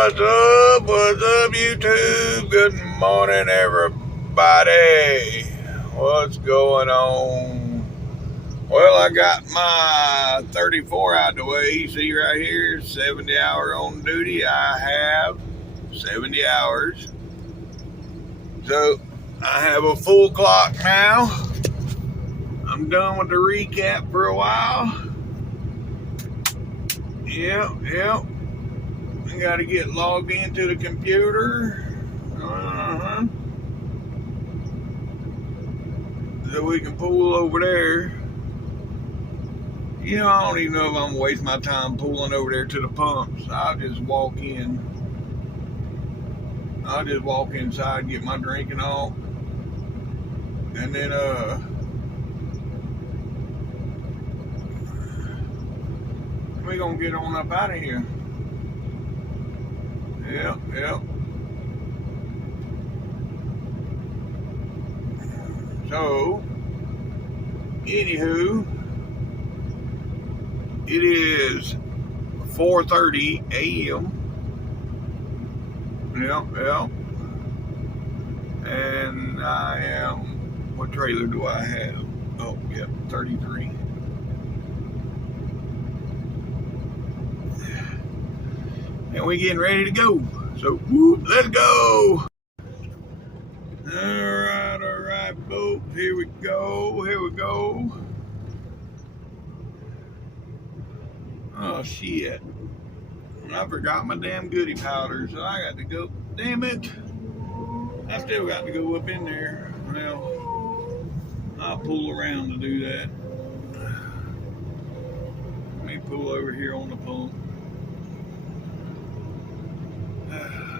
What's up? What's up, YouTube? Good morning, everybody. What's going on? Well, I got my 34 out the way. You see right here, 70 hour on duty. I have 70 hours. So I have a full clock now. I'm done with the recap for a while. Yep. I gotta get logged into the computer. So we can pull over there. You know, I don't even know if I'm gonna waste my time pulling over there to the pumps. I'll just walk in. I'll just walk inside, get my drinking off, and then we're gonna get on up out of here. Yep. So, anywho, it is 4:30 a.m. Yep. And I am, what trailer do I have? Oh, yep, 33. And we getting ready to go. So, let's go. All right, folks. Here we go. Oh, shit. I forgot my damn goodie powder, so I got to go. Damn it. I still got to go up in there. Well, I'll pull around to do that. Let me pull over here on the pump.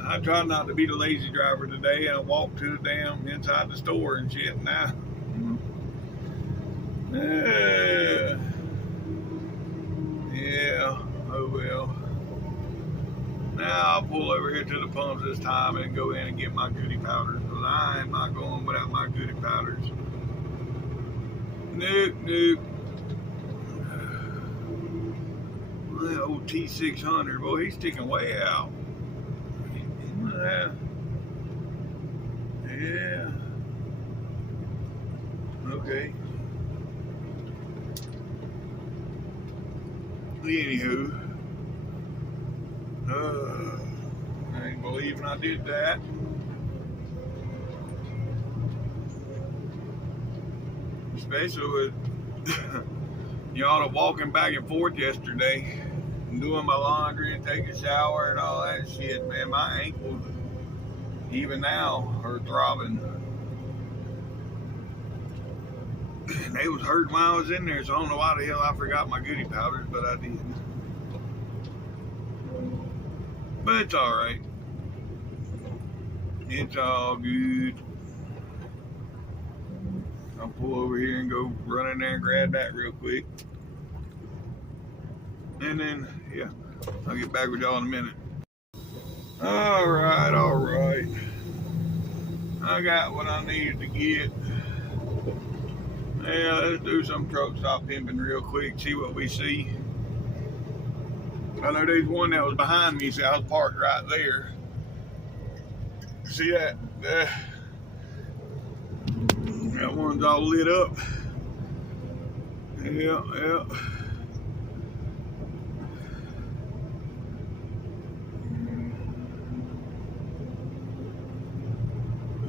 I tried not to be the lazy driver today, and I walked to the damn inside the store and shit now. Yeah, oh well. Now I'll pull over here to the pumps this time and go in and get my goodie powders, because I am not going without my goodie powders. Nope. That old T600, boy, he's sticking way out. Yeah. Okay. Anywho, I ain't believing I did that. Especially with y'all walking back and forth yesterday, and doing my laundry and taking a shower and all that shit, man. My ankles, even now, are throbbing. And they was hurting while I was in there, so I don't know why the hell I forgot my goodie powders, but I did. But it's alright. It's all good. I'll pull over here and go run in there and grab that real quick. And then, yeah, I'll get back with y'all in a minute. Alright. I got what I needed to get. Yeah, let's do some truck stop pimping real quick, see what we see. I know there's one that was behind me, so I was parked right there. See that? That one's all lit up. Yeah.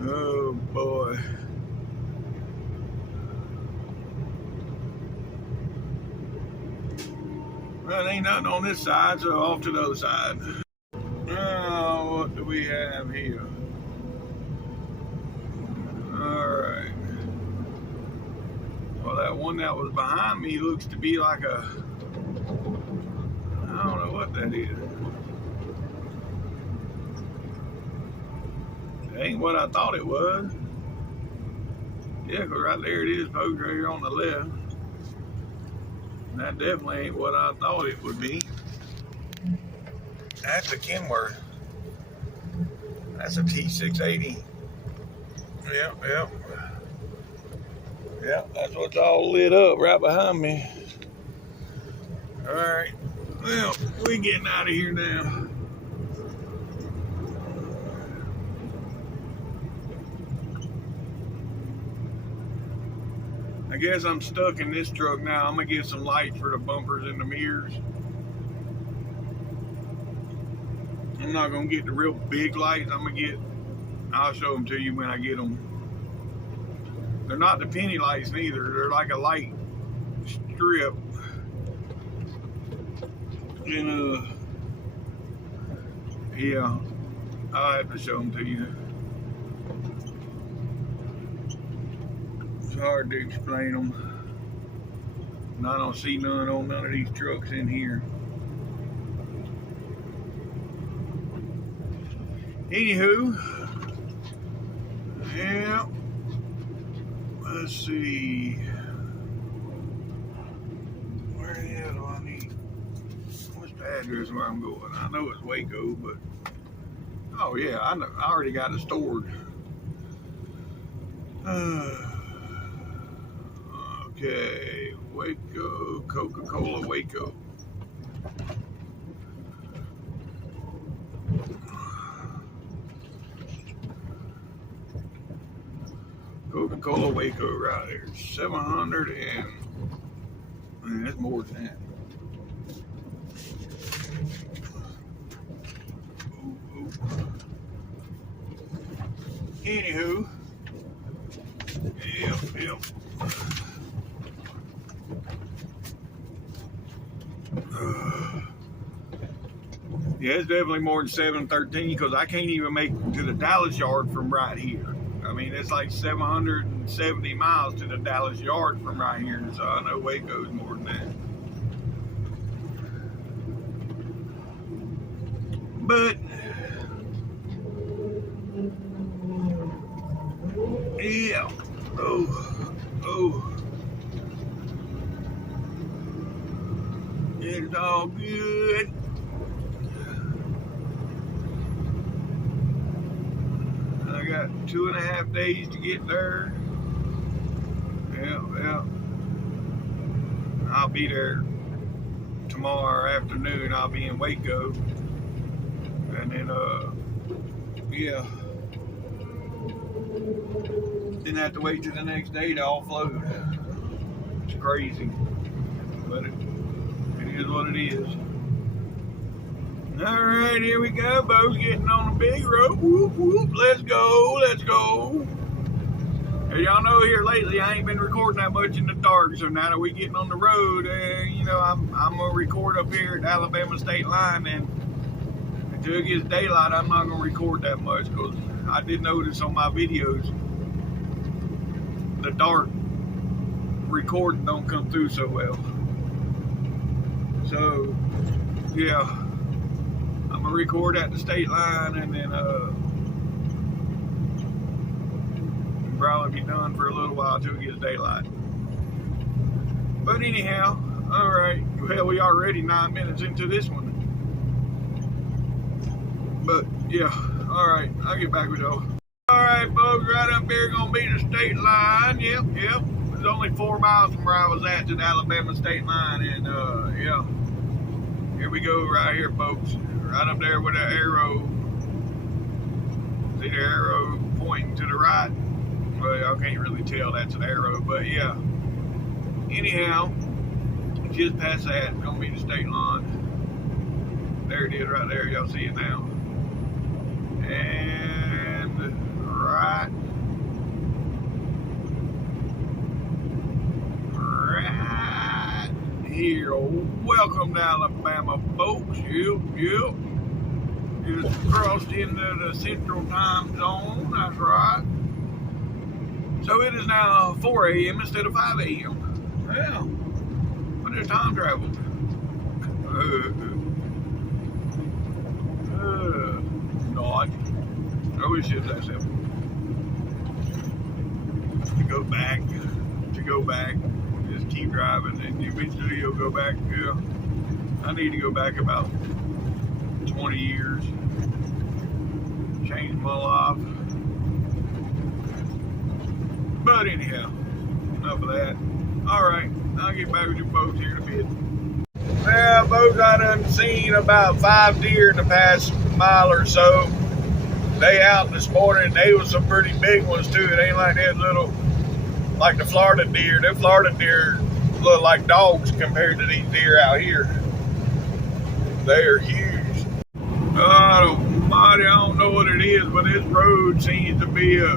Oh boy. Well, ain't nothing on this side, so off to the other side. Oh, what do we have here? Alright. Well, that one that was behind me looks to be like a, I don't know what that is. It ain't what I thought it was. Yeah, because right there it is, folks, right here on the left. That definitely ain't what I thought it would be. That's a Kenworth. That's a T680. Yep, that's what's all lit up right behind me. Alright, well, we getting out of here now. guess I'm stuck in this truck now. I'm gonna get some lights for the bumpers and the mirrors. I'm not gonna get the real big lights. I'll show them to you when I get them. They're not the penny lights neither. They're like a light strip. And yeah, I'll have to show them to you. It's hard to explain them. And I don't see none on none of these trucks in here. Anywho, yeah, let's see. Where the hell do I need? What's the address where I'm going? I know it's Waco, but oh yeah, I know. I already got it stored. Okay, Waco, Coca-Cola, Waco. Coca-Cola Waco right there. 700 and man, that's more than that. Ooh. Anywho, yep. Yeah, it's definitely more than 713 because I can't even make it to the Dallas yard from right here. I mean, it's like 770 miles to the Dallas yard from right here, so I know Waco's more than that. But yeah, it's all good. I got 2.5 days to get there. Yeah. I'll be there tomorrow afternoon. I'll be in Waco. And then, yeah. Didn't have to wait till the next day to offload. It's crazy. But it is what it is. All right, here we go, folks. Getting on the big road. Whoop, whoop. Let's go. As y'all know, here lately, I ain't been recording that much in the dark. So now that we getting on the road, you know, I'm gonna record up here at the Alabama state line. And until it gets daylight, I'm not gonna record that much because I did notice on my videos the dark recording don't come through so well. So yeah, I'm gonna record at the state line and then probably be done for a little while till it gets daylight. But anyhow, all right. Well, we already 9 minutes into this one. But yeah, all right. I'll get back with y'all. All right, folks. Right up here gonna be the state line. Yep. It's only 4 miles from where I was at to the Alabama state line, and yeah. Here we go, right here, folks. Right up there with the arrow. See the arrow pointing to the right? Well, y'all can't really tell that's an arrow, but yeah. Anyhow, just past that, it's gonna be the state line. There it is, right there. Y'all see it now. And right here. Welcome to Alabama, folks. Yep. Just crossed into the Central Time Zone. That's right. So it is now 4 a.m. instead of 5 a.m. Yeah. But there's time travel. Not. I wish it was that simple. To go back. Just keep driving and eventually you'll go back. Yeah. I need to go back about 20 years. Change my life. But anyhow, enough of that. Alright, I'll get back with you folks here in a bit. Well, folks, I done seen about 5 deer in the past mile or so. They out this morning, they was some pretty big ones too. It ain't like that little like the Florida deer. Them Florida deer look like dogs compared to these deer out here. They are huge. Almighty, I don't know what it is, but this road seems to be a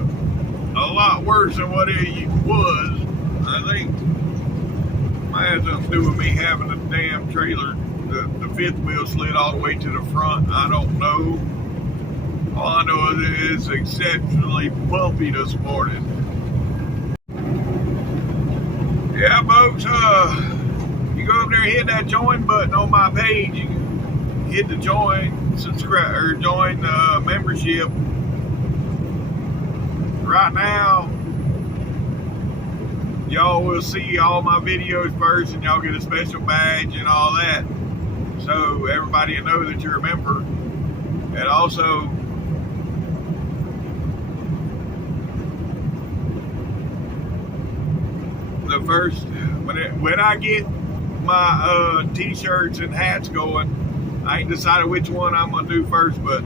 lot worse than what it was. I think it might have something to do with me having a damn trailer. The fifth wheel slid all the way to the front. I don't know. All I know is it's exceptionally bumpy this morning. Yeah, folks, you go up there and hit that join button on my page. You can hit the join, subscribe, or join the membership. Right now, y'all will see all my videos first, and y'all get a special badge and all that. So everybody will know that you're a member. And also, the first, when I get my t-shirts and hats going, I ain't decided which one I'm gonna do first, but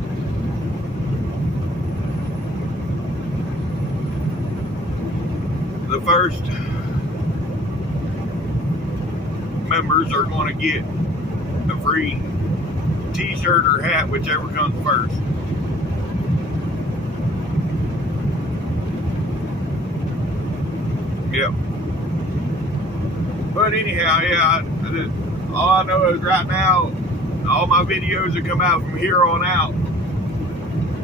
the first members are going to get a free t-shirt or hat, whichever comes first. Yep. But anyhow, yeah, all I know is right now, all my videos that come out from here on out,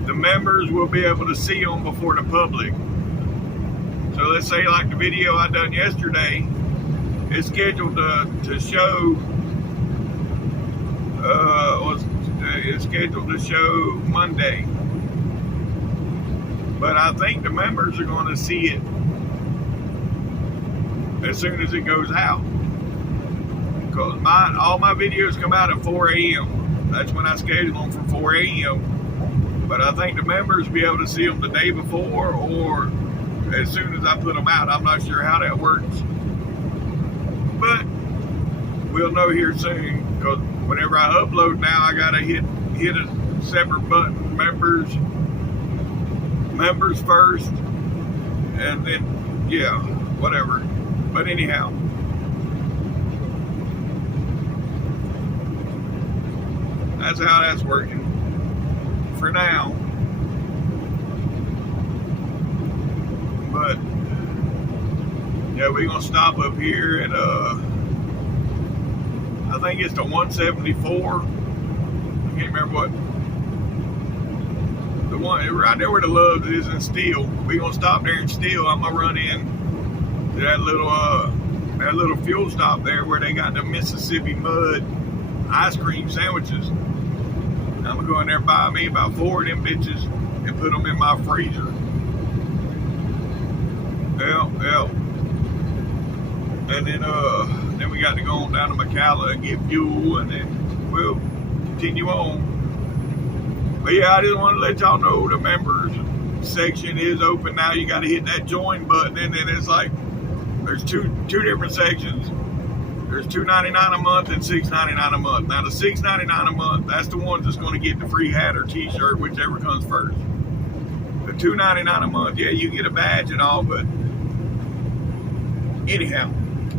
the members will be able to see them before the public. So let's say like the video I done yesterday, it's scheduled to show, it's scheduled to show Monday. But I think the members are going to see it as soon as it goes out. Because all my videos come out at 4 a.m. That's when I schedule them for 4 a.m. But I think the members will be able to see them the day before or as soon as I put them out. I'm not sure how that works. But we'll know here soon, because whenever I upload now, I gotta hit a separate button, members first, and then, yeah, whatever. But anyhow, that's how that's working for now. But yeah, we're gonna stop up here at I think it's the 174. I can't remember what the one right there where the Loves is in Steele. We're gonna stop there in Steele. I'm gonna run in to that little fuel stop there where they got the Mississippi Mud ice cream sandwiches. I'm gonna go in there and buy me about 4 of them bitches and put them in my freezer. Yeah. And then we got to go on down to McAllen and get fuel, and then we'll continue on. But yeah, I just want to let y'all know the members section is open now. You got to hit that join button, and then it's like there's two different sections. There's $2.99 a month and $6.99 a month. Now the $6.99 a month, that's the ones that's going to get the free hat or t-shirt, whichever comes first. The $2.99 a month, yeah, you get a badge and all, but anyhow,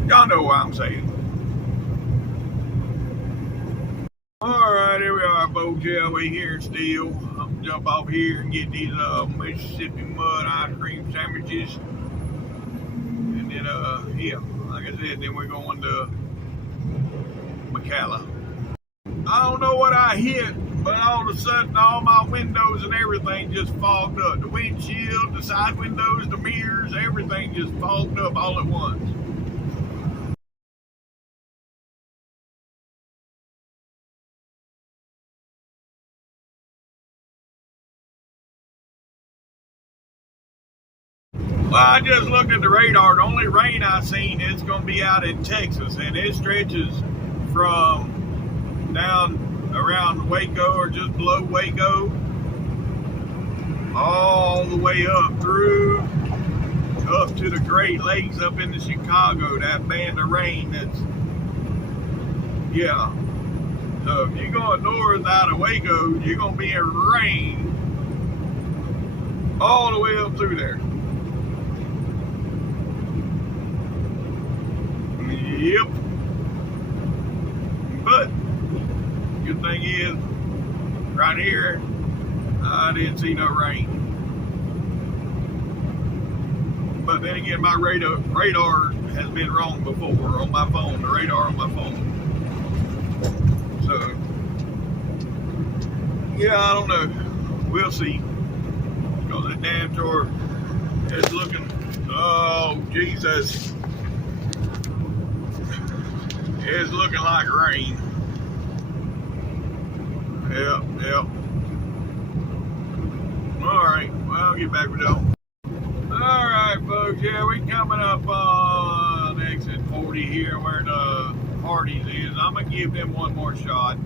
y'all know what I'm saying. Alright, here we are, folks. Yeah, we here still. I'm gonna jump off here and get these Mississippi Mud ice cream sandwiches. And then, yeah, like I said, then we're going to McAllen. I don't know what I hit, but all of a sudden, all my windows and everything just fogged up. The windshield, the side windows, the mirrors, everything just fogged up all at once. Well, I just looked at the radar. The only rain I've seen is going to be out in Texas, and it stretches from down around Waco or just below Waco all the way up through up to the Great Lakes up into Chicago. That band of rain that's, yeah. So if you're going north out of Waco, you're going to be in rain all the way up through there. Yep. But good thing is, right here, I didn't see no rain. But then again, my radar has been wrong before on my phone, the radar on my phone. So, yeah, I don't know. We'll see. Because that damn sure is looking, oh, Jesus. It's looking like rain. Yep. Alright, well, I'll get back with y'all. Alright, folks, yeah, we coming up on exit 40 here where the Hardee's is. I'm going to give them one more shot.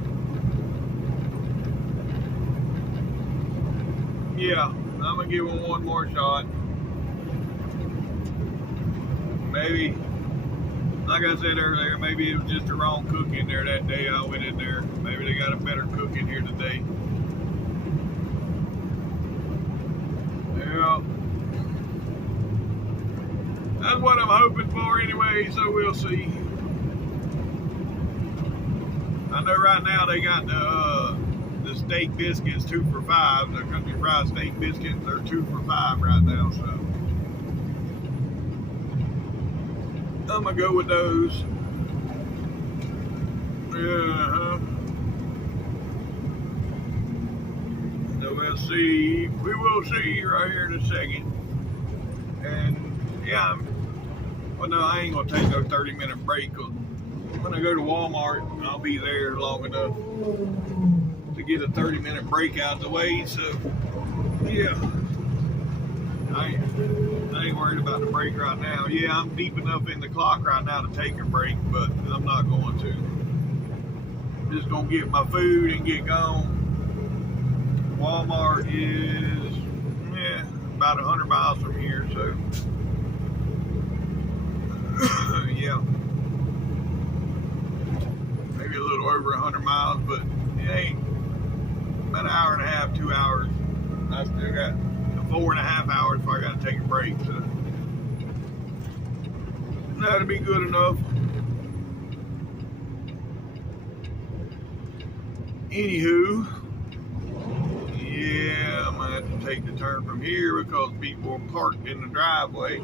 Yeah, I'm going to give them one more shot. Maybe, like I said earlier, maybe it was just the wrong cook in there that day I went in there. Maybe they got a better cook in here today. Yeah. That's what I'm hoping for anyway, so we'll see. I know right now they got the steak biscuits 2 for $5. The country fried steak biscuits are 2 for $5 right now, so I'm gonna go with those. So we'll see. We will see right here in a second. And yeah, well, no, I ain't gonna take no 30-minute break. Cause when I go to Walmart, I'll be there long enough to get a 30-minute break out of the way. So yeah, I ain't worried about the break right now. Yeah, I'm deep enough in the clock right now to take a break, but I'm not going to. I'm just gonna get my food and get gone. Walmart is about 100 miles from here, so yeah, maybe a little over 100 miles, but it ain't about an hour and a half, 2 hours. I still got 4.5 hours before I got to take a break, so that'll be good enough. Anywho, yeah, I'm gonna have to take the turn from here because people are parked in the driveway.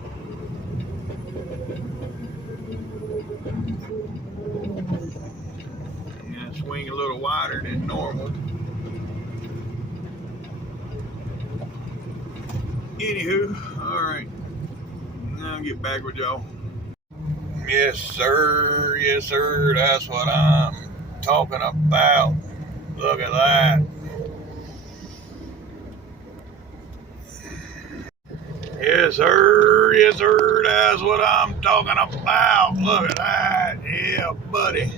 And swing a little wider than normal. Anywho, alright. I'll get back with y'all. Yes, sir. Yes, sir. That's what I'm talking about. Look at that. Yes, sir. Yes, sir. That's what I'm talking about. Look at that. Yeah, buddy.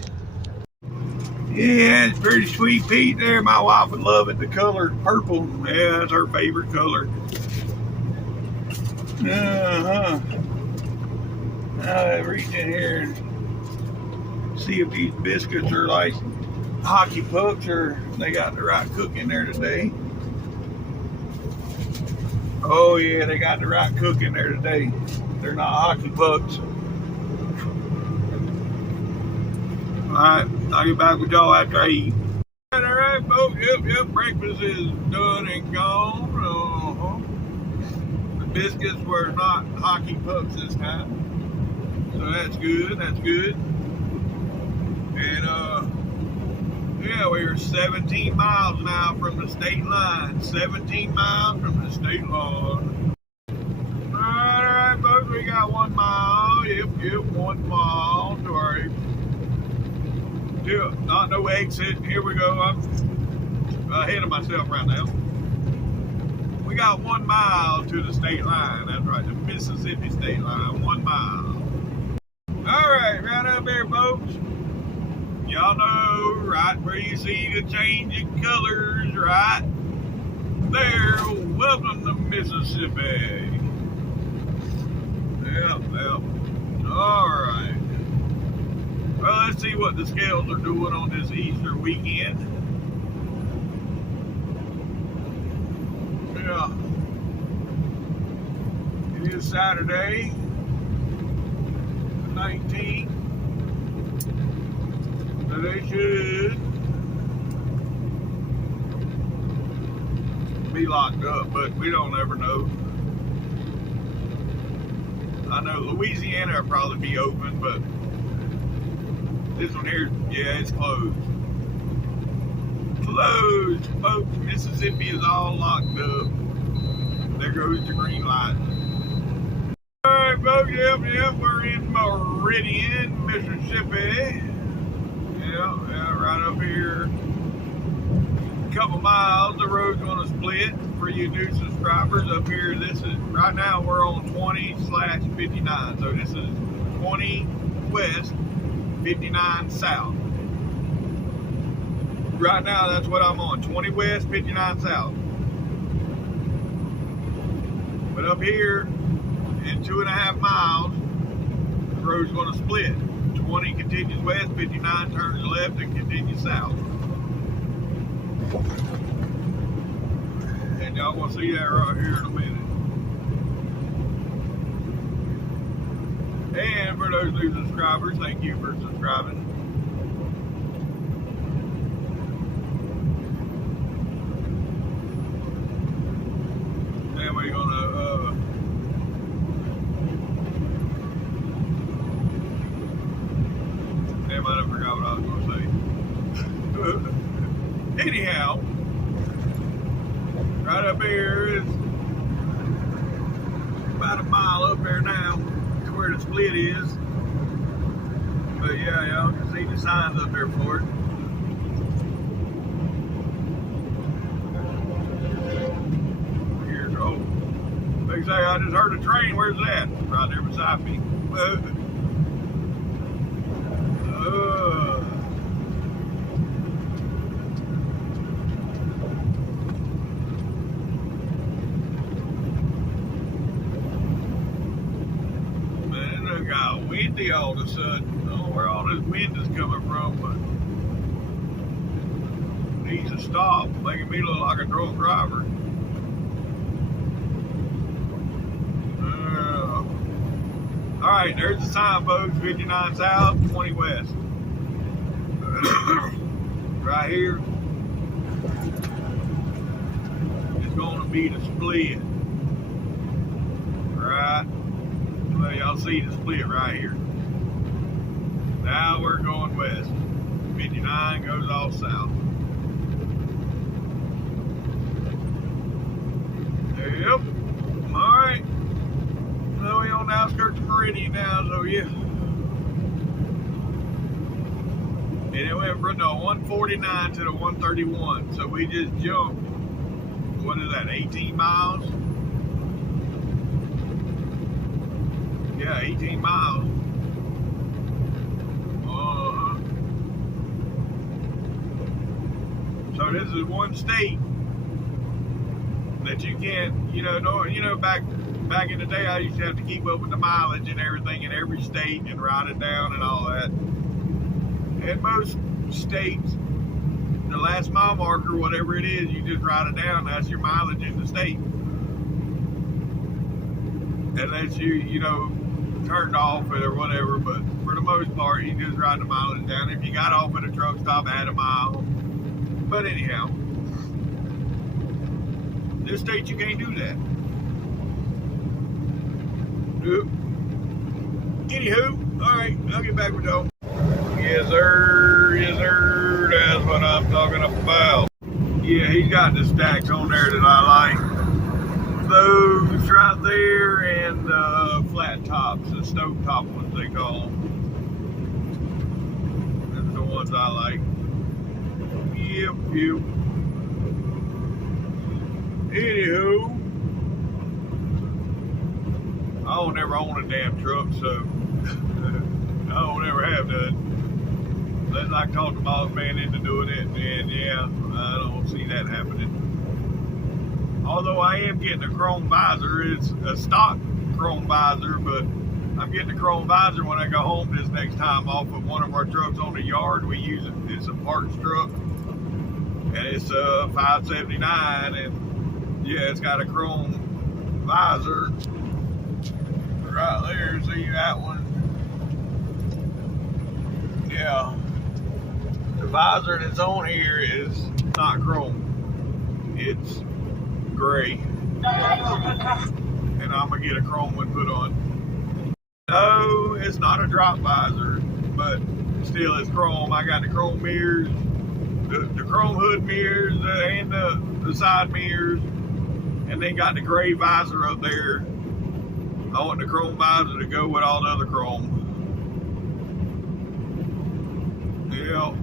Yeah, it's pretty sweet Pete there. My wife would love it. The color purple. Yeah, that's her favorite color. I'll reach in here and see if these biscuits are like hockey pucks or they got the right cook in there today. Oh yeah, they got the right cook in there today. They're not hockey pucks. Alright, I'll get back with y'all after I eat. Alright folks, yep, breakfast is done and gone. The biscuits were not hockey pucks this time. So that's good. And yeah, we are 17 miles now from the state line. 17 miles from the state line. Alright, folks, we got 1 mile. Yep, 1 mile to our not no exit. Here we go. I'm ahead of myself right now. We got 1 mile to the state line. That's right, the Mississippi state line. 1 mile. Alright, right up there, folks. Y'all know, right where you see the changing colors, right there. Welcome to Mississippi. Yep. Alright. Well, let's see what the scales are doing on this Easter weekend. Yeah. It is Saturday, the 19th. they should be locked up, but we don't ever know. I know Louisiana will probably be open, but this one here, yeah, it's closed. Closed, folks. Mississippi is all locked up. There goes the green light. Alright, folks, yep, we're in Meridian, Mississippi. Yeah, right up here. A couple miles, the road's gonna split for you new subscribers up here. This is, right now we're on 20/59, so this is 20 west, 59 south. Right now, that's what I'm on, 20 west, 59 south. But up here, in 2.5 miles, the road's going to split. 20 continues west, 59 turns left, and continues south. And y'all will see that right here in a minute. And for those new subscribers, thank you for subscribing. Then we're gonna damn, I done forgot what I was gonna say. Anyhow, right up here is about a mile up there now to where the split is. But yeah, y'all can see the signs up there for it. Here's, oh, they say I just heard a train. Where's that? Right there beside me. Man, it got windy all of a sudden. I don't know where all this wind is coming from, but it needs to stop, making me look like a drunk driver. All right, there's the sign, folks. 59 south, 20 west. Right here, it's going to be the split. Right? Well, y'all see the split right here. Now we're going west. 59 goes all south. Yep. All right. So we're on the outskirts of Meridian now, so yeah. And it went from the 149 to the 131. So we just jumped, what is that, 18 miles? Yeah, 18 miles. So this is one state that you can't, back in the day, I used to have to keep up with the mileage and everything in every state and write it down and all that. In most states, the last mile marker, whatever it is, you just write it down. That's your mileage in the state. Unless you turned off it or whatever, but for the most part, you just write the mileage down. If you got off at a truck stop, add a mile. But anyhow, this state, you can't do that. Nope. Anywho, alright, I'll get back with y'all. Yes, sir. Yes, sir. That's what I'm talking about. Yeah, he's got the stacks on there that I like. Those right there and flat tops, the stove top ones they call them. Those are the ones I like. Yep. Anywho, I don't ever own a damn truck, so I don't ever have none. Unless I talk the boss man into doing it, and yeah, I don't see that happening. Although I am getting a chrome visor. It's a stock chrome visor, but I'm getting a chrome visor when I go home this next time off of one of our trucks on the yard. We use it. It's a parts truck, and it's a 579, and yeah, it's got a chrome visor right there. See that one? Yeah. The visor that's on here is not chrome. It's gray. And I'm going to get a chrome one put on. No, it's not a drop visor, but still it's chrome. I got the chrome mirrors, the chrome hood mirrors, and the side mirrors, and then got the gray visor up there. I want the chrome visor to go with all the other chrome. Yeah.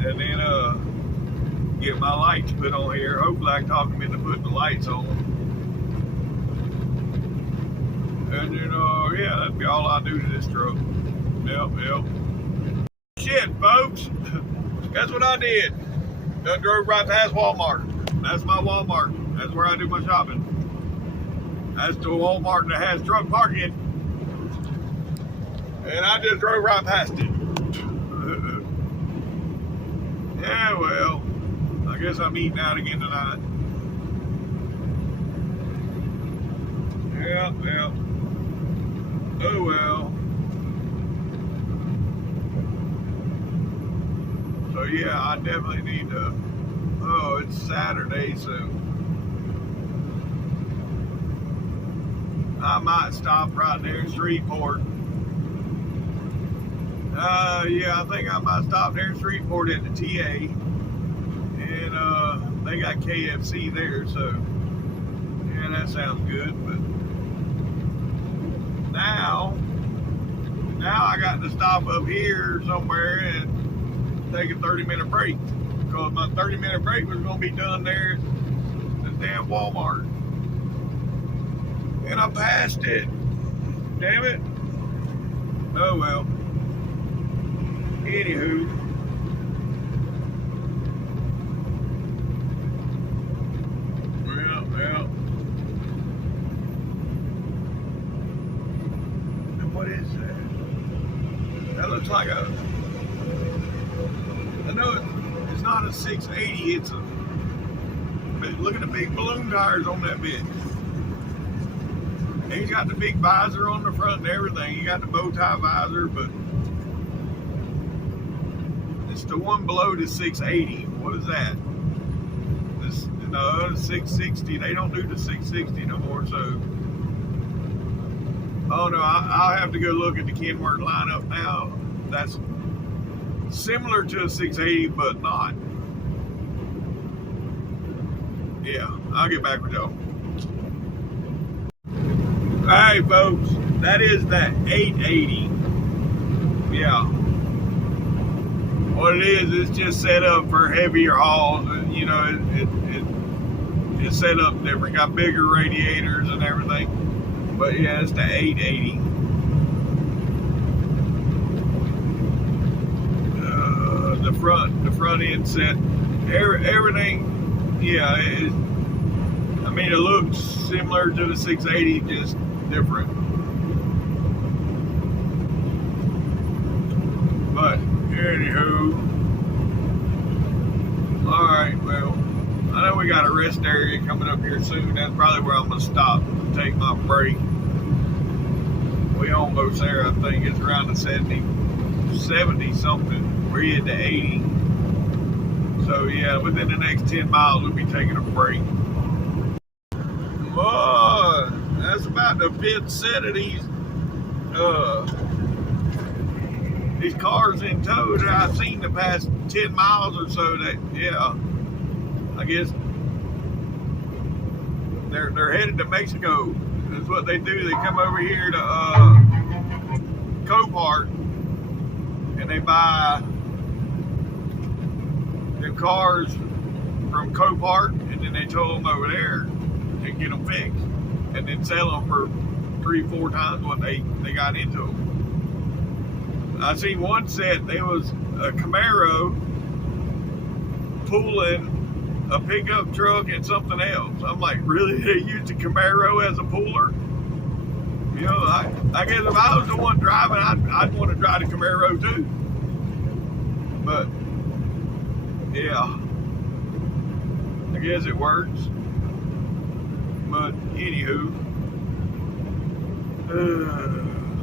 And then get my lights put on here. Hopefully I can talk them into putting the lights on. And then yeah, that'd be all I do to this truck. Yep. Shit, folks. That's what I did. Done drove right past Walmart. That's my Walmart. That's where I do my shopping. That's the Walmart that has truck parking. And I just drove right past it. Yeah, well, I guess I'm eating out again tonight. Yeah. Oh well. So yeah, I definitely need to. Oh, it's Saturday, so I might stop right there in Shreveport. Yeah, I think I might stop there in Shreveport at the TA, and they got KFC there, so yeah, that sounds good. But now I got to stop up here somewhere and take a 30-minute break, because my 30-minute break was going to be done there at the damn Walmart, and I passed it. Damn it. Oh well. Anywho, well. And what is that? That looks like a. I know it's not a 680. It's a. But look at the big balloon tires on that bitch. And he's got the big visor on the front and everything. He got the bow tie visor, but. It's the one below the 680. What is that? This, the 660. They don't do the 660 no more. So, oh no, I'll have to go look at the Kenworth lineup now. That's similar to a 680, but not. Yeah, I'll get back with y'all. All right, folks, that is that 880. Yeah. What it is, it's just set up for heavier hauls. You know, it's set up different. Got bigger radiators and everything. But yeah, it's the 880. The front end set, everything. Yeah, I mean, it looks similar to the 680, just different. But anywho, alright, well, I know we got a rest area coming up here soon. That's probably where I'm going to stop and take my break. We almost there, I think. It's around the 70 something. We're at the 80. So yeah, within the next 10 miles, we'll be taking a break. Oh, that's about the 5th set of these cars in tow that I've seen the past 10 miles or so. That, yeah, I guess they're headed to Mexico. That's what they do. They come over here to Copart and they buy the cars from Copart, and then they tow them over there and get them fixed, and then sell them for 3-4 times what they got into them. I seen one set, there was a Camaro pulling a pickup truck and something else. I'm like, really? They used a Camaro as a puller? You know, I guess if I was the one driving, I'd want to drive the Camaro too. But yeah, I guess it works. But anywho,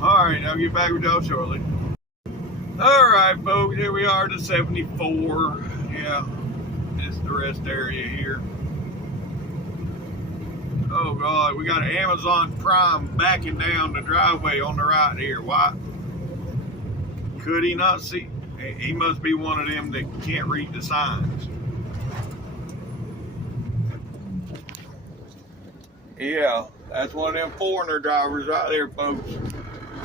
all right, I'll get back with y'all shortly. All right, folks, here we are to 74. Yeah, it's the rest area here. Oh God, we got an Amazon Prime backing down the driveway on the right here. Why? Could he not see? He must be one of them that can't read the signs. Yeah, that's one of them foreigner drivers right there, folks.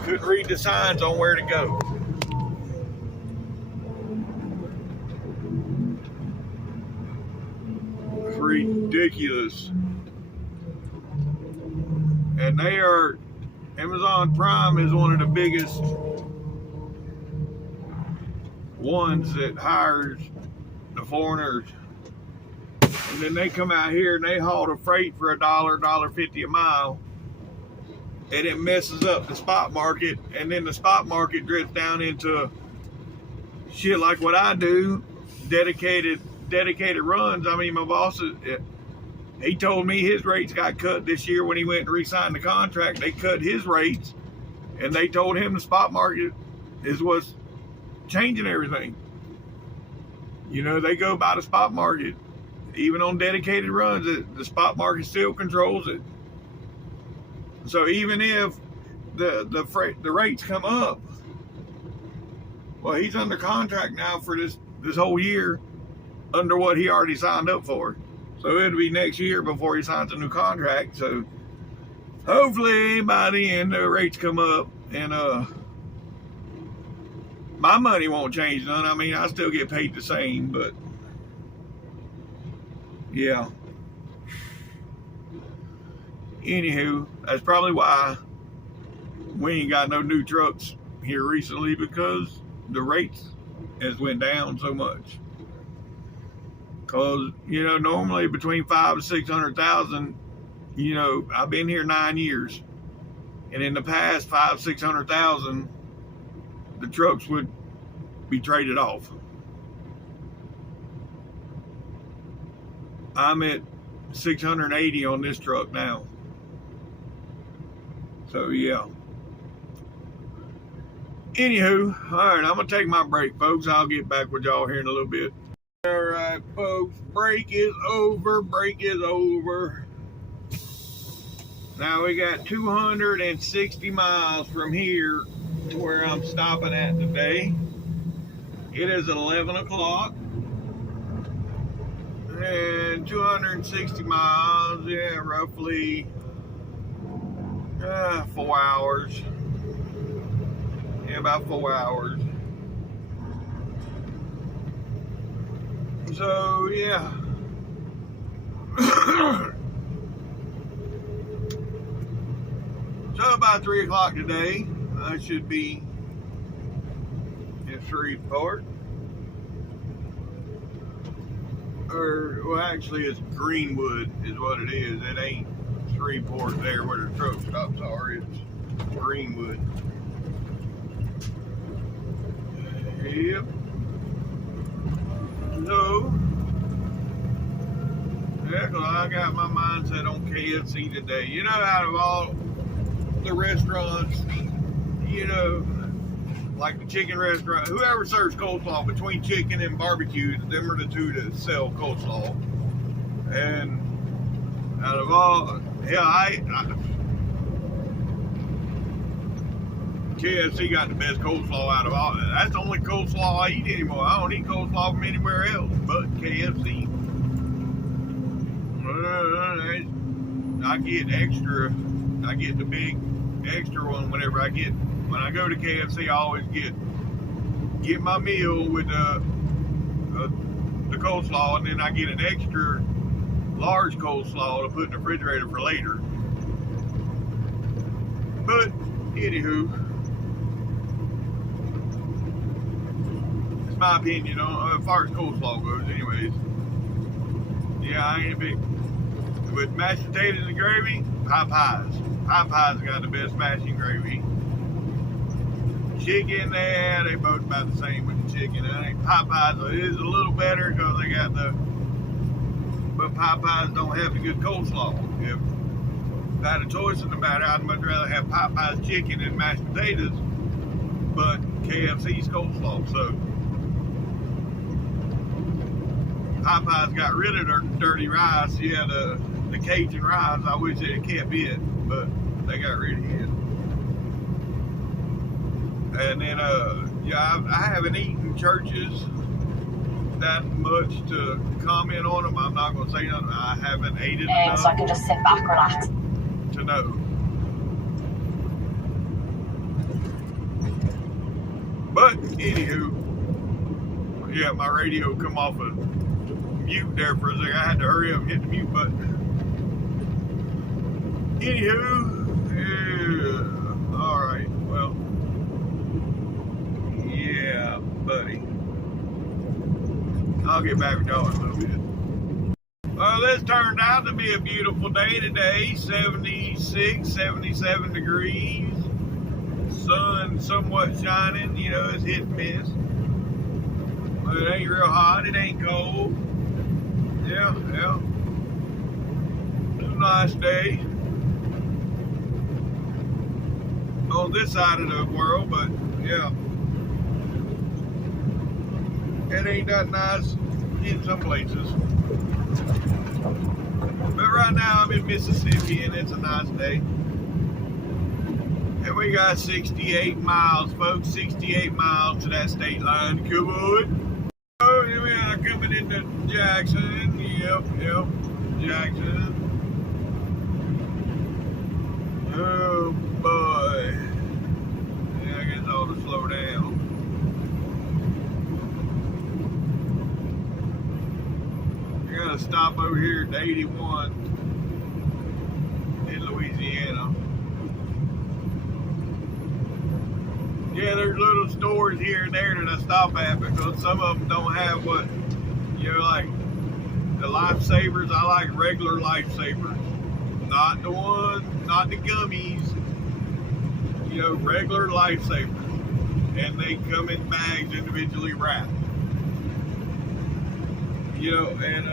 Couldn't read the signs on where to go. It's ridiculous. And they are, Amazon Prime is one of the biggest ones that hires the foreigners. And then they come out here and they haul the freight for $1.50 a mile. And it messes up the spot market. And then the spot market drifts down into shit like what I do, dedicated runs. I mean, my boss, he told me his rates got cut this year when he went and re-signed the contract. They cut his rates, and they told him the spot market is what's changing everything. You know, they go by the spot market. Even on dedicated runs, the spot market still controls it. So even if the rates come up, well, he's under contract now for this whole year under what he already signed up for. So it'll be next year before he signs a new contract. So hopefully by the end the rates come up and my money won't change none. I mean, I still get paid the same, but yeah. Anywho, that's probably why we ain't got no new trucks here recently, because the rates has went down so much. Cause, you know, normally between 500,000 to 600,000, you know, I've been here 9 years, and in the past 500,000-600,000, the trucks would be traded off. I'm at 680 on this truck now. So yeah. Anywho, all right, I'm gonna take my break, folks. I'll get back with y'all here in a little bit. All right, folks, break is over. Now we got 260 miles from here to where I'm stopping at today. It is 11 o'clock. And 260 miles, yeah, roughly 4 hours. Yeah, about 4 hours. So, yeah. So, about 3 o'clock today, I should be in Shreveport. Or, well, actually, it's Greenwood is what it is. It ain't Shreveport there where the truck stops are. It's Greenwood. Yep. So, yeah, 'cause I got my mindset on KFC today. You know, out of all the restaurants, you know, like the chicken restaurant, whoever serves coleslaw, between chicken and barbecue, them are the two that sell coleslaw. And out of all, yeah, KFC got the best coleslaw out of all. That's the only coleslaw I eat anymore. I don't eat coleslaw from anywhere else but KFC. I get extra. I get the big extra one whenever I get. When I go to KFC, I always get my meal with the coleslaw, and then I get an extra large coleslaw to put in the refrigerator for later. But anywho, it's my opinion on as far as coleslaw goes. Anyways, yeah, I ain't a big with mashed potatoes and gravy. Popeyes got the best mashed and gravy. Chicken there, they both about the same with the chicken. I think Popeyes is a little better because they got but Popeyes don't have the good coleslaw. If I had a choice in the matter, I'd much rather have Popeyes chicken and mashed potatoes but KFC's coleslaw. So Popeye's got rid of their dirty rice. Yeah, the Cajun rice. I wish they kept it, but they got rid of it. And then yeah, I haven't eaten churches that much to comment on them. I'm not gonna say nothing. I haven't ate it enough so I can just sit back, relax, to know. But anywho, yeah, my radio come off of mute there for a second. I had to hurry up and hit the mute button. Anywho, yeah, all right, well, yeah, buddy. I'll get back with y'all in a little bit. Well, this turned out to be a beautiful day today. 76, 77 degrees. Sun somewhat shining, you know, it's hit and miss. But it ain't real hot, it ain't cold. Yeah. It's a nice day on this side of the world, but yeah. It ain't that nice in some places. But right now I'm in Mississippi and it's a nice day. And we got 68 miles, folks, 68 miles to that state line. Come on. Oh, here we are coming into Jackson. Yep, Jackson. Oh, boy. Yeah, I guess I ought to slow down. I gotta stop over here at 81 in Louisiana. Yeah, there's little stores here and there that I stop at because some of them don't have what, you know, like the lifesavers. I like regular lifesavers, not the ones, not the gummies, you know, regular lifesavers. And they come in bags individually wrapped. You know, and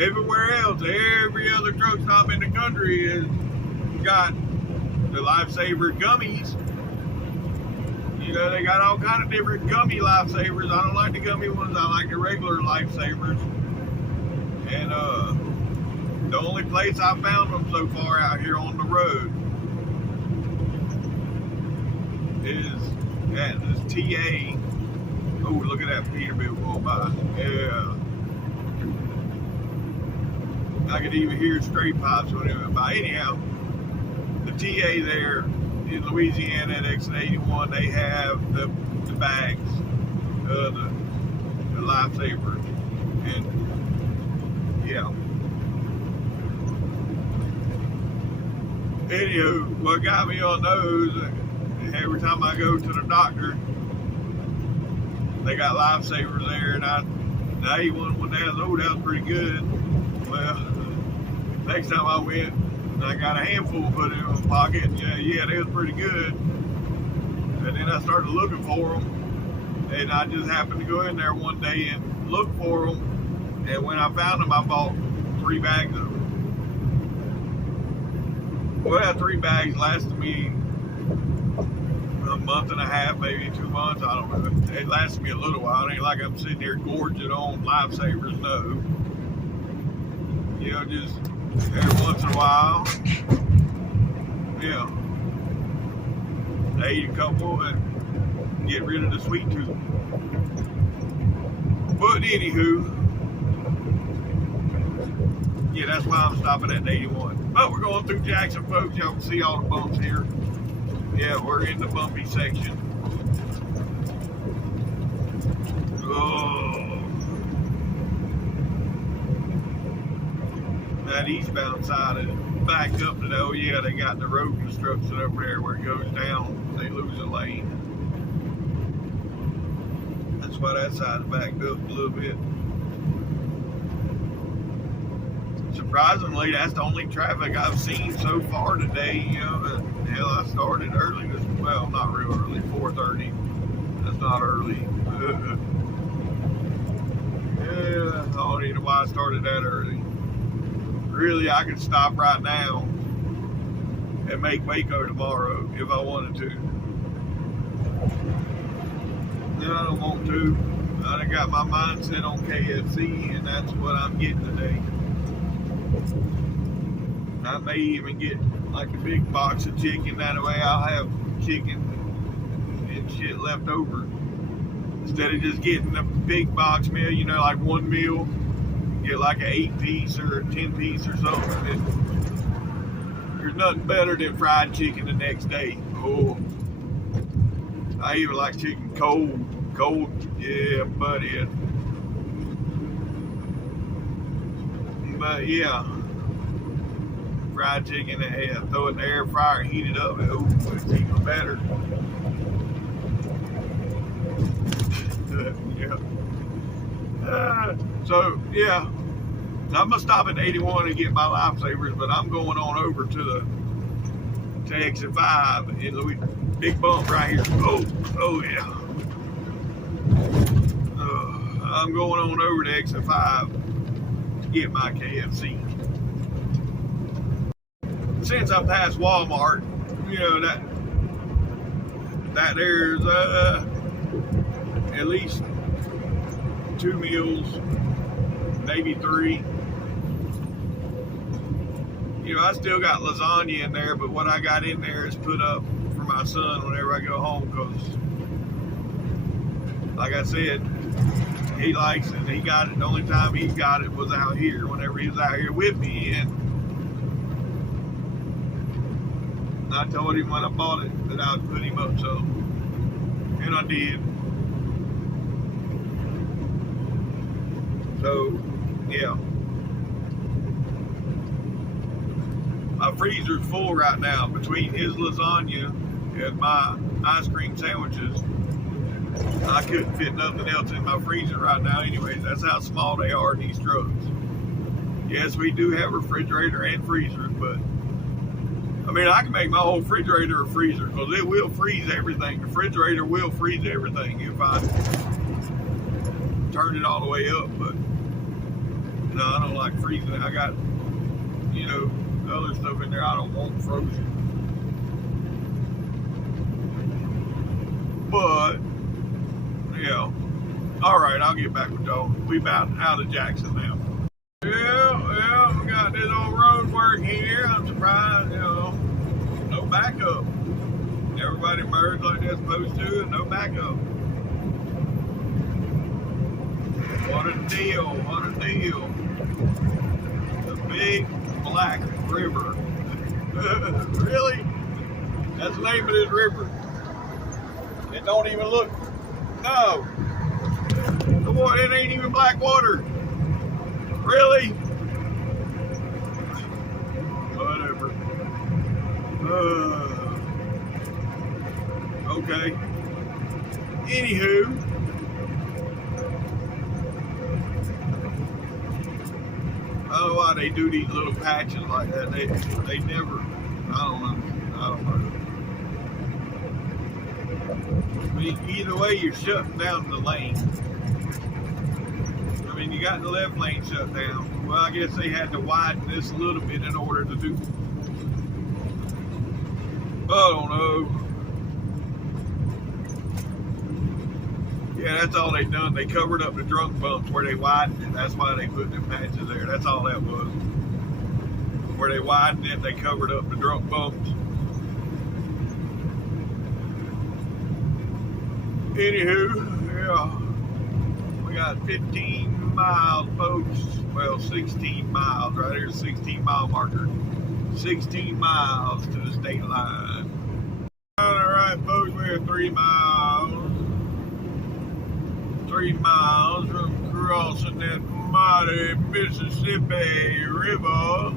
everywhere else, every other truck stop in the country has got the lifesaver gummies. You know, they got all kind of different gummy lifesavers. I don't like the gummy ones. I like the regular lifesavers. And the only place I found them so far out here on the road is at this TA. Oh, look at that Peterbilt going by. Yeah. I could even hear straight pipes when it went by. Anyhow, the TA there in Louisiana at exit 81, they have the bags, the lifesavers, and yeah. Anywho, what got me on those, every time I go to the doctor, they got lifesavers there, and I ate one day. I was, oh, that was pretty good. Well, next time I went, I got a handful put in my pocket. Yeah, they was pretty good. And then I started looking for them, and I just happened to go in there one day and look for them. And when I found them, I bought 3 bags of them. Well, that 3 bags lasted me a month and a half, maybe 2 months. I don't know. It lasted me a little while. It ain't like I'm sitting here gorging on lifesavers, no. You know, just every once in a while, yeah, I eat a couple and get rid of the sweet tooth. But anywho, yeah, that's why I'm stopping at 81. But we're going through Jackson, folks. Y'all can see all the bumps here. Yeah, we're in the bumpy section. Oh. That eastbound side is backed up to the, oh yeah, they got the road construction over there where it goes down. They lose a lane. That's why that side is backed up a little bit. Surprisingly, that's the only traffic I've seen so far today. You know, hell, I started early this, well, not real early, 4:30. That's not early. Yeah, I don't even know why I started that early. Really, I could stop right now and make Waco tomorrow if I wanted to. don't want to. I done got my mindset on KFC, and that's what I'm getting today. I may even get like a big box of chicken. That way I'll have chicken and shit left over. Instead of just getting a big box meal, you know, like one meal, get like an 8-piece or a 10-piece or something. There's nothing better than fried chicken the next day. Oh, I even like chicken cold. Cold, yeah, buddy. But yeah, fried chicken, throw it in the air fryer and heat it up. Oh, it's even better. Yeah. So yeah, I'm gonna stop at 81 and get my lifesavers, but I'm going on over to exit 5 in the big bump right here. Oh yeah. I'm going on over to exit 5 to get my KFC. Since I passed Walmart, you know that there's at least 2 meals, maybe 3. You know, I still got lasagna in there, but what I got in there is put up for my son whenever I go home, because, like I said, he likes it. He got it. The only time he got it was out here, whenever he was out here with me, and I told him when I bought it that I would put him up some, and I did. So, yeah. My freezer's full right now between his lasagna and my ice cream sandwiches. I couldn't fit nothing else in my freezer right now anyways. That's how small they are, these trucks. Yes, we do have a refrigerator and freezers, but I mean, I can make my whole refrigerator a freezer, because it will freeze everything. The refrigerator will freeze everything if I turn it all the way up, but no, I don't like freezing it. I got, you know, other stuff in there I don't want frozen. But yeah, all right, I'll get back with y'all. We about out of Jackson now. Yeah, we got this old road work here. I'm surprised, you know, no backup. Everybody merged like they're supposed to, and no backup. What a deal, what a deal. The big black river. Really? That's the name of this river. It don't even look, no. It ain't even black water. Really? Whatever. Okay. Anywho. I don't know why they do these little patches like that. They never, I don't know. I mean, either way, you're shutting down the lane. I mean, you got the left lane shut down. Well, I guess they had to widen this a little bit in order to do. I don't know. Yeah, that's all they done. They covered up the drunk bumps where they widened it. That's why they put them patches there. That's all that was. Where they widened it, they covered up the drunk bumps. Anywho, yeah. We got 15 miles, folks. Well, 16 miles. Right here's a 16-mile marker. 16 miles to the state line. All right, folks, we're 3 miles. 3 miles from crossing that mighty Mississippi River. Oh,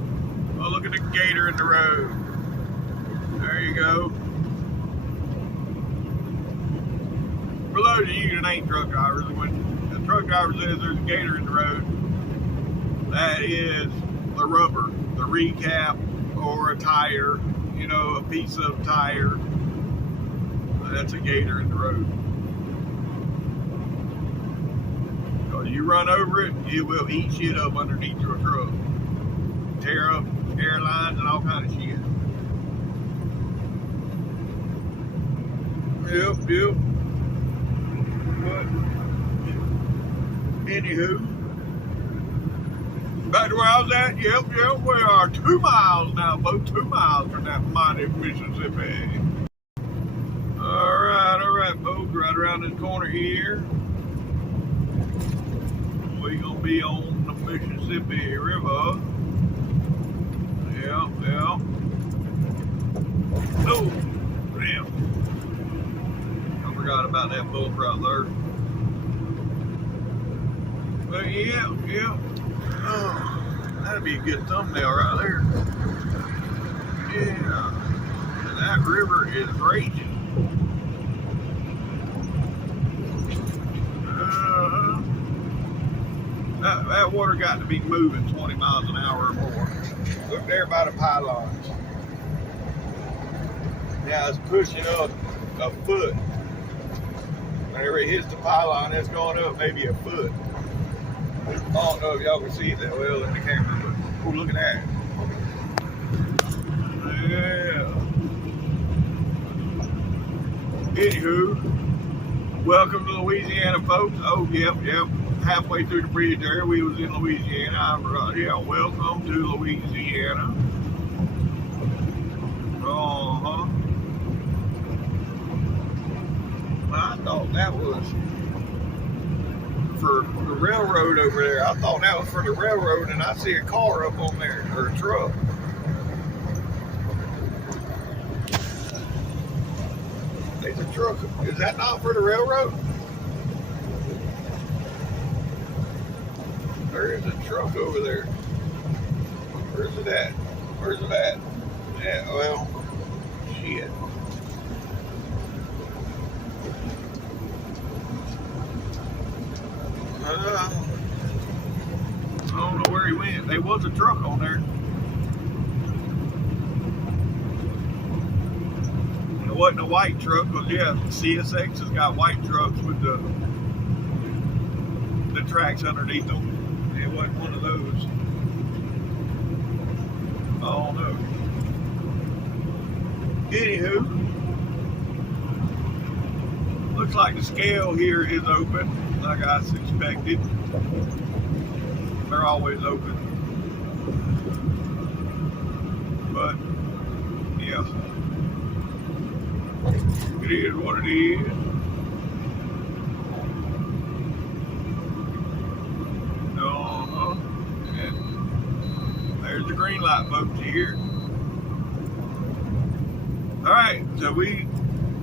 look at the gator in the road. There you go. For those of you that ain't truck drivers, when the truck driver says there's a gator in the road, that is the rubber, the recap, or a tire, you know, a piece of tire. That's a gator in the road. You run over it, it will eat shit up underneath your truck. Tear up airlines and all kind of shit. Yep. But anywho, back to where I was at. Yep, we are 2 miles now, folks. 2 miles from that mighty Mississippi. All right, folks. Right around this corner here, we're gonna be on the Mississippi River. Yep. Oh, damn. I forgot about that boat right there. But yeah. Oh, that'd be a good thumbnail right there. Yeah. That river is raging. That water got to be moving 20 miles an hour or more. Look there by the pylons. Now it's pushing up a foot. Whenever it hits the pylon, it's going up maybe a foot. I don't know if y'all can see that well in the camera, but oh, look at that. Yeah. Anywho, welcome to Louisiana, folks. Oh, yep. Halfway through the bridge there, we was in Louisiana. I forgot. Yeah, welcome to Louisiana. I thought that was for the railroad over there. I thought that was for the railroad, and I see a car up on there, or a truck. There's a truck. Is that not for the railroad? There is a truck over there. Where's it at? Yeah, well, shit. I don't know where he went. There was a truck on there. It wasn't a white truck, but yeah, CSX has got white trucks with the tracks underneath them. It wasn't one of those. I don't know. Anywho, looks like the scale here is open, like I suspected. They're always open. But, yeah. It is what it is. And there's the green light, folks, here. Alright, so we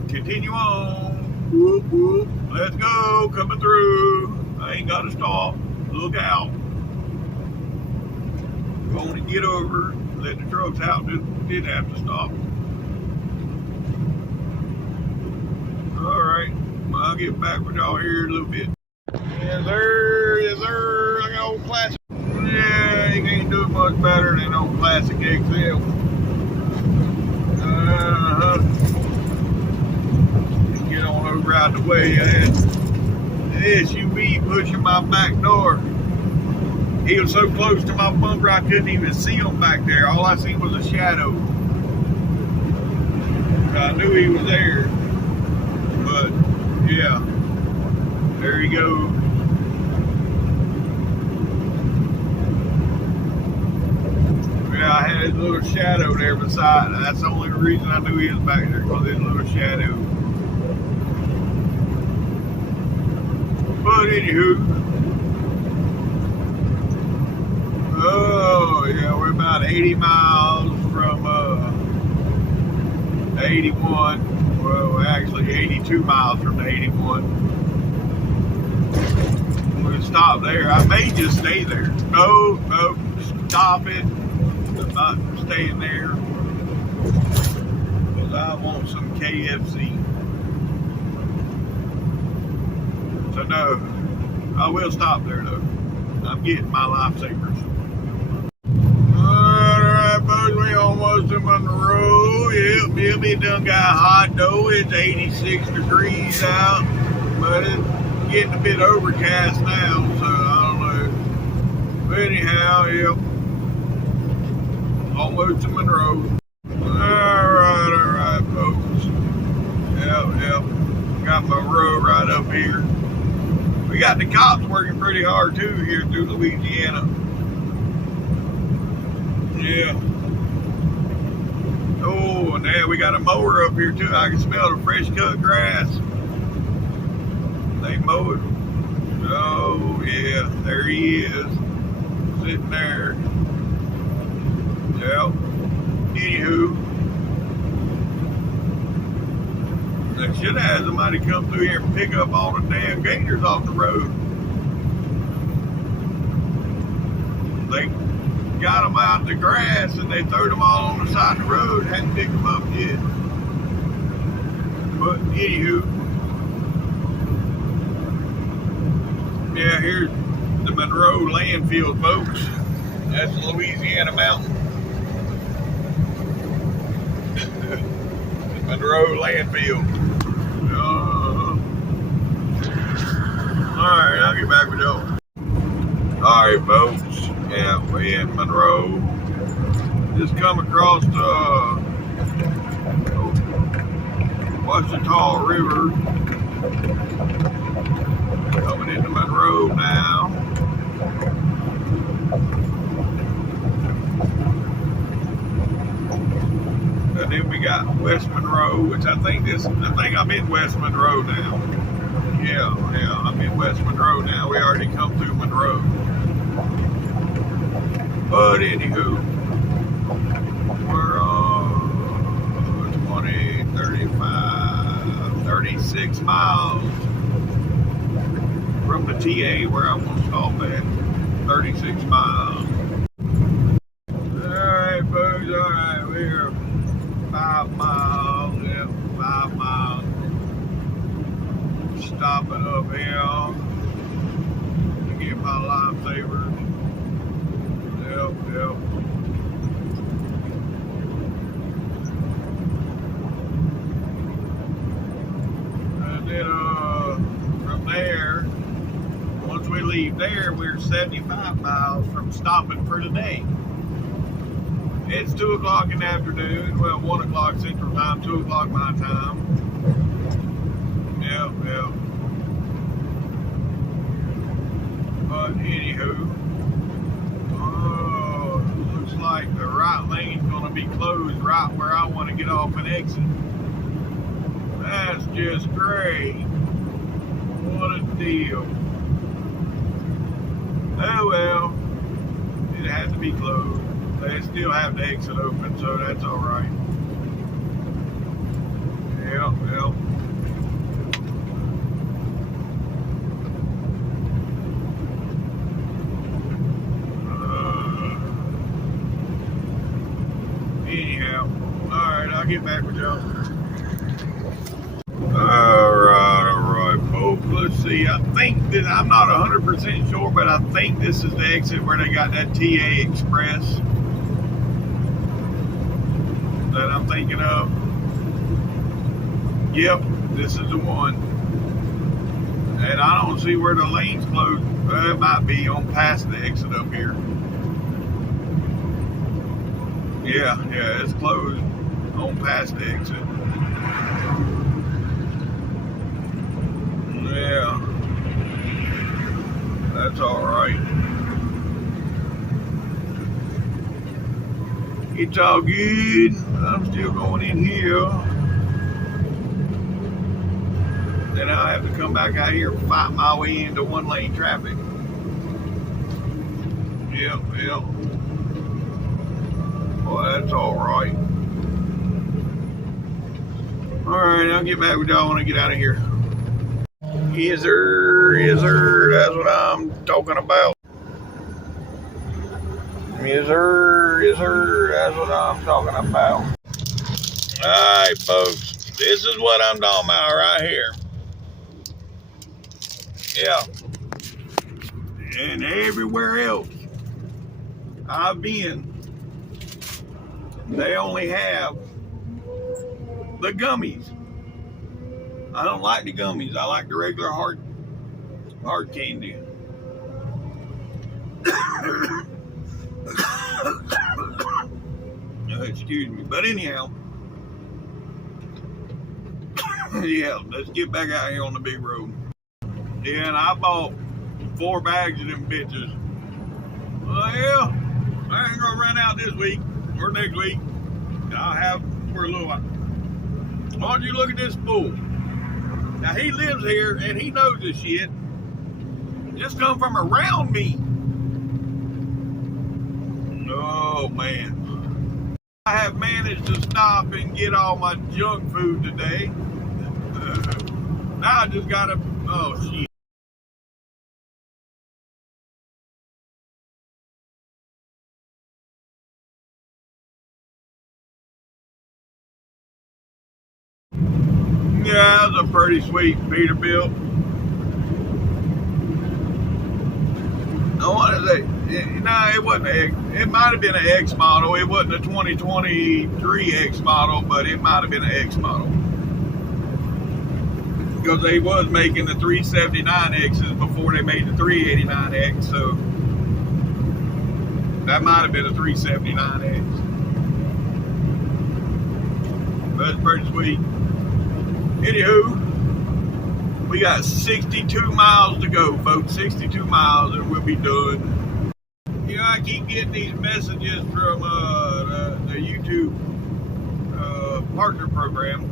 continue on. Whoop, whoop. Let's go, coming through. I ain't got to stop. Look out. Going to get over. Let the trucks out. Did have to stop. Alright, I'll get back with y'all here in a little bit. Yes, sir. I got old classic. Yeah, you can't do it much better than old classic XL. Get on over out the way. I had an SUV pushing my back door. He was so close to my bumper I couldn't even see him back there. All I seen was a shadow. I knew he was there. But yeah, there he goes. Yeah, I had his little shadow there beside. That's the only reason I knew he was back there, because his little shadow. But anywho, oh yeah, we're about 80 miles from 81. Well, actually 82 miles from the 81. We'll stop there. I may just stay there. No, stop it. I'm not staying there, because I want some KFC. So no, I will stop there though. I'm getting my lifesavers. Alright, folks, we almost to Monroe. Yep, it done got hot though. It's 86 degrees out, but it's getting a bit overcast now, so I don't know. But anyhow, yep. Almost to Monroe. Alright, folks. Yep. Got Monroe right up here. We got the cops working pretty hard too here through Louisiana. Yeah. Oh, and now we got a mower up here too. I can smell the fresh cut grass. They mow it. Oh yeah, there he is, sitting there. Yep. Anywho, they should have had somebody come through here and pick up all the damn gators off the road. They got them out in the grass and they threw them all on the side of the road. Hadn't picked them up yet. But anywho, yeah, here's the Monroe landfill, folks. That's the Louisiana mountain. Monroe landfill. Alright, I'll get back with y'all. Alright, folks. Yeah, we in Monroe. Just come across the Washita River. Coming into Monroe now. And then we got West Monroe, which I think I'm in West Monroe now. Yeah, I'm in West Monroe now. We already come through Monroe. But anywho, we're 20, 35, 36 miles from the TA where I want to stop at. 36 miles. Alright, folks, alright, we're 5 miles, yeah, 5 miles. Stopping up here to get my lifesavers. Yep. And then from there, once we leave there, we're 75 miles from stopping for today. It's 2 o'clock in the afternoon. Well, 1 o'clock Central Time, 2 o'clock my time. Yep. But anywho, looks like the right lane's gonna be closed right where I want to get off and exit. That's just great. What a deal. Oh well, it had to be closed. They still have the exit open, so that's alright. Yep. Anyhow, alright, I'll get back with y'all. Alright, folks. Let's see. I think that I'm not 100% sure, but I think this is the exit where they got that TA Express that I'm thinking of. Yep, this is the one. And I don't see where the lane's closed. It might be on past the exit up here. Yeah, it's closed on past the exit. Yeah, that's alright. It's all good. I'm still going in here. Then I have to come back out here and fight my way into 1 lane traffic. Yep. Well, that's alright. Alright, I'll get back with y'all when I get out of here. Yes, sir. That's what I'm talking about. Yes, sir. That's what I'm talking about. Alright, folks. This is what I'm talking about right here. Yeah. And everywhere else I've been, they only have the gummies. I don't like the gummies. I like the regular hard candy. Excuse me. But anyhow, yeah, let's get back out here on the big road. Yeah, and I bought 4 bags of them bitches. Well, yeah, I ain't gonna run out this week or next week. I'll have for a little while. Why don't you look at this fool? Now he lives here and he knows this shit. Just come from around me. Oh man. I have managed to stop and get all my junk food today. Now I just gotta, oh shit. Yeah, it was a pretty sweet Peterbilt. I want to say, no, it wasn't it might have been an X model. It wasn't a 2023 X model, but it might have been an X model. Because they was making the 379Xs before they made the 389X, so that might have been a 379X. But it's pretty sweet. Anywho, we got 62 miles to go, folks. 62 miles and we'll be done. You know, I keep getting these messages from the YouTube partner program.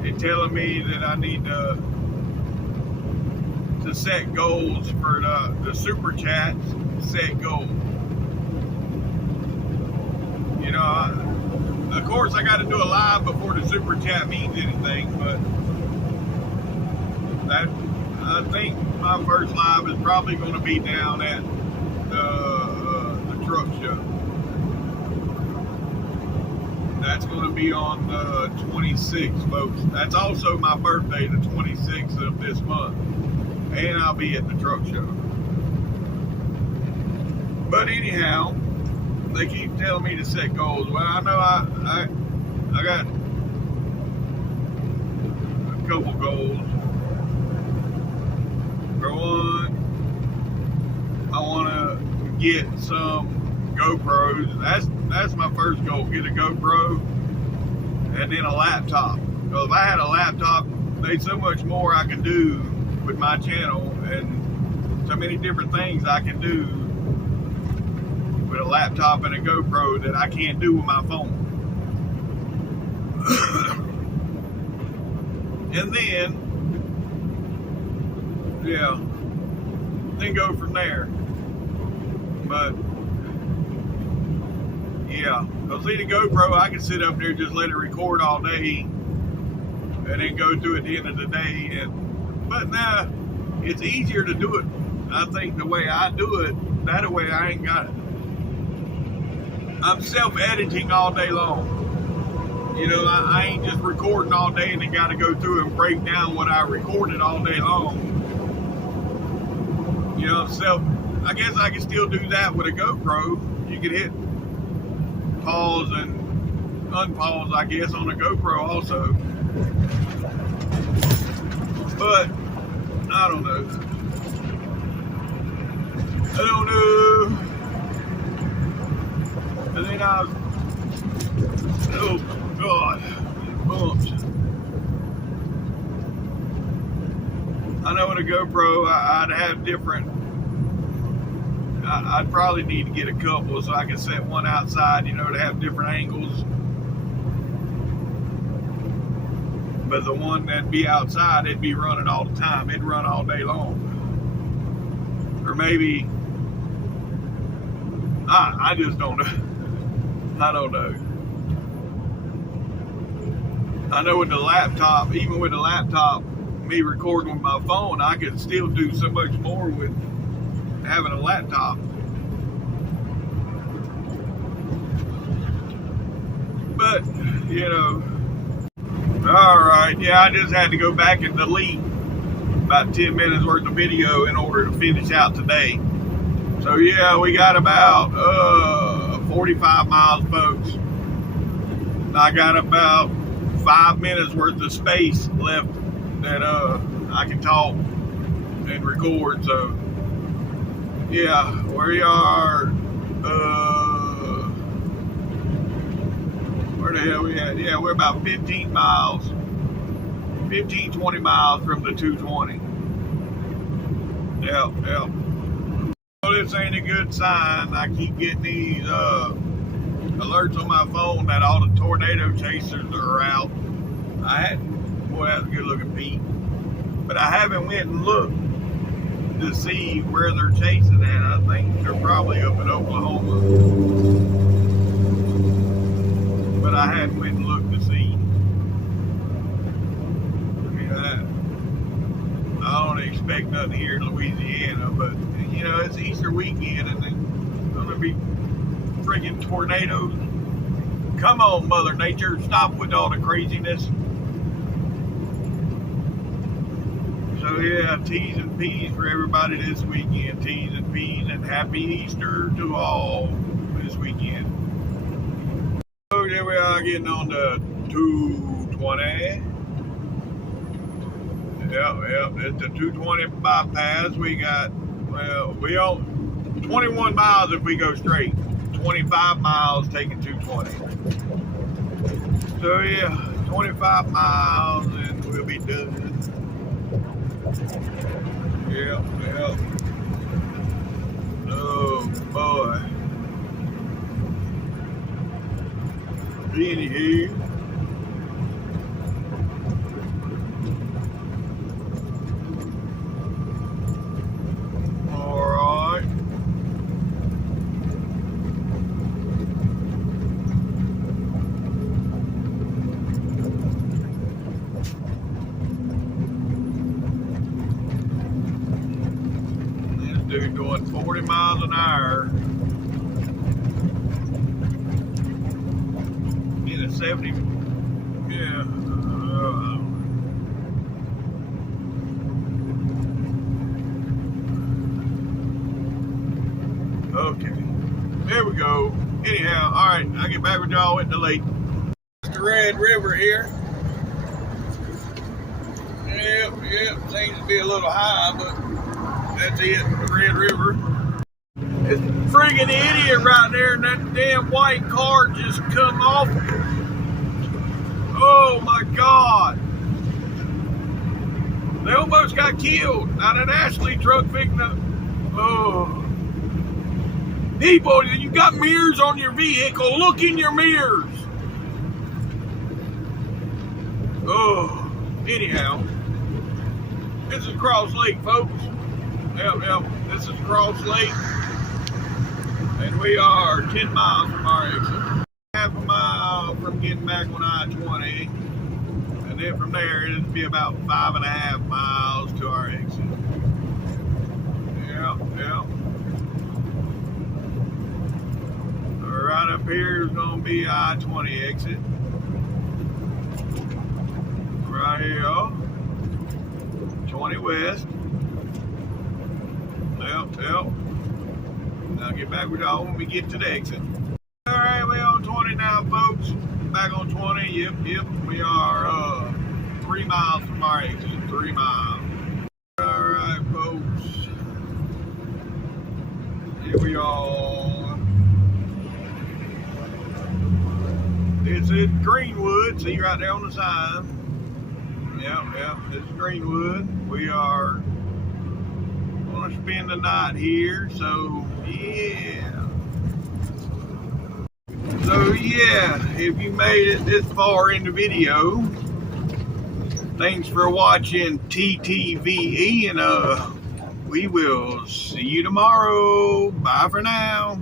They're telling me that I need to set goals for the super chats. Set goals. You know, of course, I got to do a live before the super chat means anything, but I think my first live is probably going to be down at the truck show. That's going to be on the 26th, folks. That's also my birthday, the 26th of this month, and I'll be at the truck show. But anyhow, they keep telling me to set goals. Well, I know I got a couple goals. For one, I want to get some GoPros. That's my first goal. Get a GoPro and then a laptop. Because if I had a laptop, there's so much more I can do with my channel and so many different things I can do with a laptop and a GoPro that I can't do with my phone. And then, yeah, then go from there. But yeah, because see the GoPro, I can sit up there and just let it record all day and then go through at the end of the day. But now it's easier to do it, I think, the way I do it. That way I ain't got it. I'm self-editing all day long. You know, I ain't just recording all day and then got to go through and break down what I recorded all day long. You know, I guess I can still do that with a GoPro. You can hit pause and unpause, I guess, on a GoPro also. But, I don't know. And then I was, oh God, bumped. I know with a GoPro, I'd have different, I'd probably need to get a couple so I can set one outside, you know, to have different angles. But the one that'd be outside, it'd be running all the time. It'd run all day long. Or maybe, I just don't know. I don't know. I know with the laptop, even with the laptop, me recording with my phone, I could still do so much more with having a laptop. But, you know, alright, yeah, I just had to go back and delete about 10 minutes worth of video in order to finish out today. So yeah, we got about 45 miles, folks. I got about 5 minutes worth of space left that I can talk and record. So yeah, we are where the hell we at? Yeah, we're about 15 miles, 20 miles from the 220. Yep. Well, this ain't a good sign. I keep getting these alerts on my phone that all the tornado chasers are out. Boy, that's a good looking Pete. But I haven't went and looked to see where they're chasing at. I think they're probably up in Oklahoma. But I hadn't went and looked to see. I don't expect nothing here in Louisiana, but you know, it's Easter weekend and there's gonna be friggin' tornadoes. Come on, Mother Nature, stop with all the craziness. So yeah, T's and P's for everybody this weekend. T's and P's, and happy Easter to all this weekend. So there we are, getting on to 220. Yep, it's the 220 bypass. We got, we own 21 miles if we go straight. 25 miles taking 220. So yeah, 25 miles and we'll be done. Yep. Oh boy. Anywho. Alright. This dude going 40 miles an hour. In a 70. Yeah. Okay, there we go. Anyhow, all right, I'll get back with y'all at the lake. It's the Red River here. Yep, seems to be a little high, but that's it, the Red River. It's a friggin' idiot right there, and that damn white car just come off. Oh my God. They almost got killed. Now that Ashley truck picking up. Oh. People, you got mirrors on your vehicle. Look in your mirrors. Oh, anyhow, this is Cross Lake, folks. Yep, this is Cross Lake, and we are 10 miles from our exit. Half a mile from getting back on I-20, and then from there it'll be about 5.5 miles to our exit. Yep. Right up here is going to be I-20 exit. Right here, 20 west. Yep. I'll get back with y'all when we get to the exit. Alright, we're on 20 now, folks. Back on 20, yep. We are 3 miles from our exit, 3 miles. Alright, folks. Here we are. It's in Greenwood, see right there on the sign. Yep, this is Greenwood. We are going to spend the night here, so yeah. If you made it this far in the video, thanks for watching TTVE, and we will see you tomorrow. Bye for now.